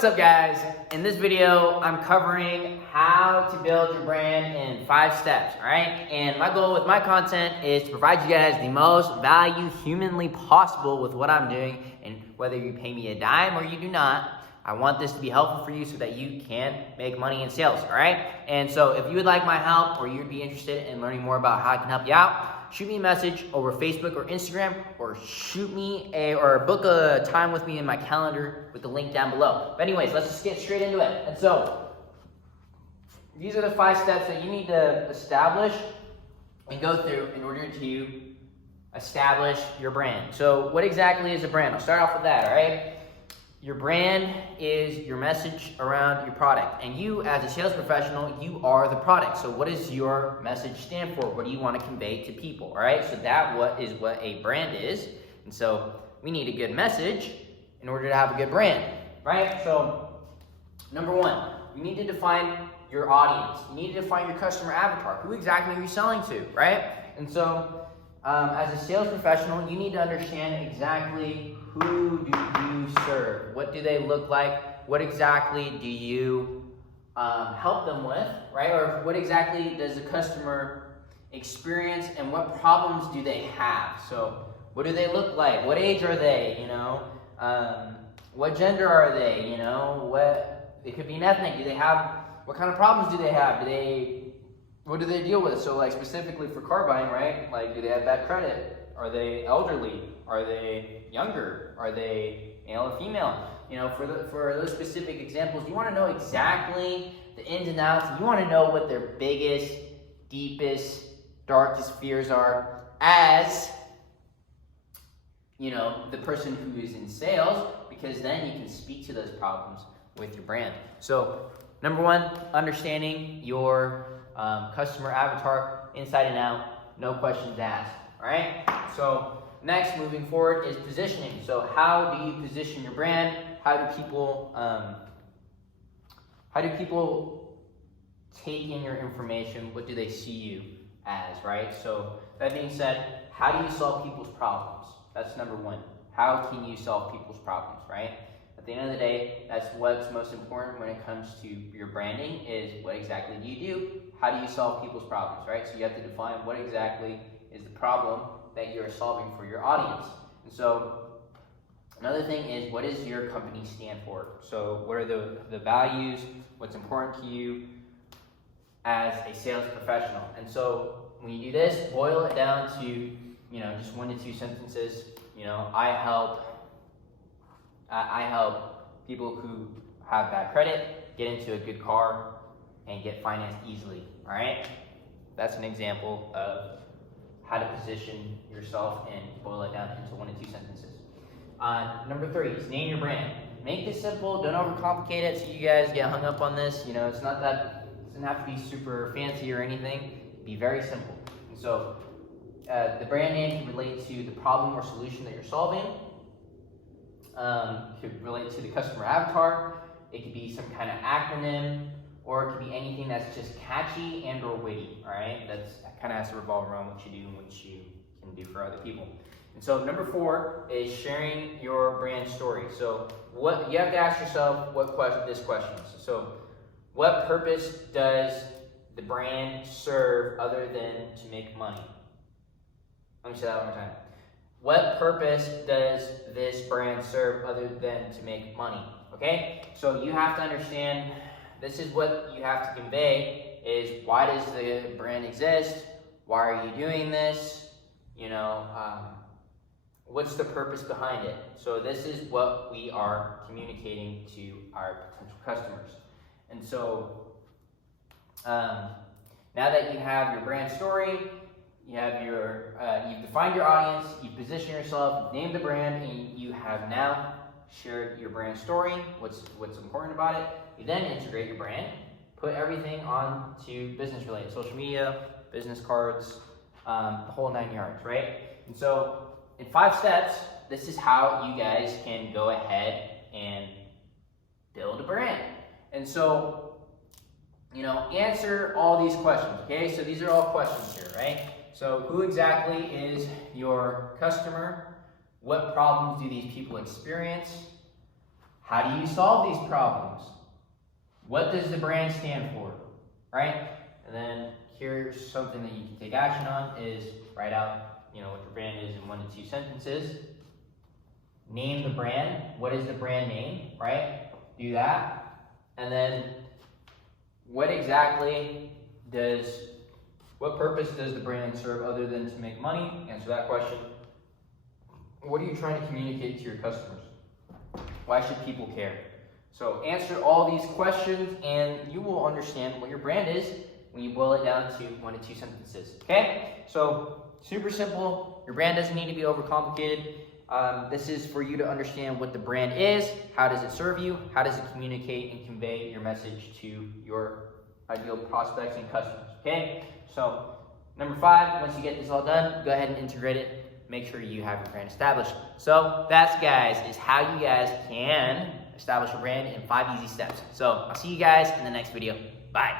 What's up, guys? In this video, I'm covering how to build your brand in 5 steps, all right? And my goal with my content is to provide you guys the most value humanly possible with what I'm doing. And whether you pay me a dime or you do not, I want this to be helpful for you so that you can make money in sales, all right? And so if you would like my help or you'd be interested in learning more about how I can help you out, shoot me a message over Facebook or Instagram, or book a time with me in my calendar with the link down below. But anyways, let's just get straight into it. And so these are the 5 steps that you need to establish and go through in order to establish your brand. So what exactly is a brand? I'll start off with that, all right? Your brand is your message around your product. And you, as a sales professional, you are the product. So what does your message stand for? What do you want to convey to people, all right? So that is what a brand is. And so we need a good message in order to have a good brand, right? So number 1, you need to define your audience. You need to define your customer avatar. Who exactly are you selling to, right? And so as a sales professional, you need to understand exactly who do you serve? What do they look like? What exactly do you help them with, right? Or what exactly does the customer experience, and what problems do they have? So what do they look like? What age are they, what gender are they, it could be an ethnic. What kind of problems do they have? What do they deal with? So like specifically for car buying, right? Like, do they have bad credit? Are they elderly? Are they younger? Are they male or female? For those specific examples, you want to know exactly the ins and outs. You want to know what their biggest, deepest, darkest fears are as, the person who is in sales, because then you can speak to those problems with your brand. So number 1, understanding your customer avatar inside and out, no questions asked, all right? So next, moving forward, is positioning. So how do you position your brand? How do people take in your information? What do they see you as, right? So that being said, how do you solve people's problems? That's number 1. How can you solve people's problems, right? At the end of the day, that's what's most important when it comes to your branding, is what exactly do you do? How do you solve people's problems, right? So you have to define what exactly is the problem that you're solving for your audience. And so another thing is, what does your company stand for? So what are the values? What's important to you as a sales professional? And so when you do this, boil it down to, just 1 to 2 sentences. I help people who have bad credit get into a good car and get financed easily, all right? That's an example of how to position yourself and boil it down into 1 to 2 sentences. Number 3 is name your brand. Make this simple, don't overcomplicate it so you guys get hung up on this. It doesn't have to be super fancy or anything. Be very simple. And so the brand name can relate to the problem or solution that you're solving. Could relate to the customer avatar. It could be some kind of acronym, or it could be anything that's just catchy and or witty, all right? That kind of has to revolve around what you do and what you can do for other people. And so number 4 is sharing your brand story. So what you have to ask yourself this question. So what purpose does the brand serve other than to make money? Let me say that one more time. What purpose does this brand serve other than to make money? Okay? So you have to understand, this is what you have to convey, is why does the brand exist? Why are you doing this? What's the purpose behind it? So this is what we are communicating to our potential customers. And so now that you have your brand story, you have you've defined your audience, you've positioned yourself, you've named the brand, and you have now shared your brand story, what's important about it. You then integrate your brand, put everything on to business related, social media, business cards, the whole 9 yards, right? And so in 5 steps, this is how you guys can go ahead and build a brand. And so, answer all these questions, okay? So these are all questions here, right? So who exactly is your customer? What problems do these people experience? How do you solve these problems? What does the brand stand for, right? And then here's something that you can take action on is write out, what your brand is in 1 to 2 sentences. Name the brand. What is the brand name, right? Do that. And then what purpose does the brand serve other than to make money? Answer that question. What are you trying to communicate to your customers? Why should people care? So answer all these questions and you will understand what your brand is when you boil it down to 1 to 2 sentences, okay? So super simple. Your brand doesn't need to be overcomplicated. This is for you to understand what the brand is, how does it serve you, how does it communicate and convey your message to your ideal prospects and customers, okay? So number 5, once you get this all done, go ahead and integrate it. Make sure you have your brand established. So that's, guys, is how you guys can establish a brand in 5 easy steps. So I'll see you guys in the next video. Bye.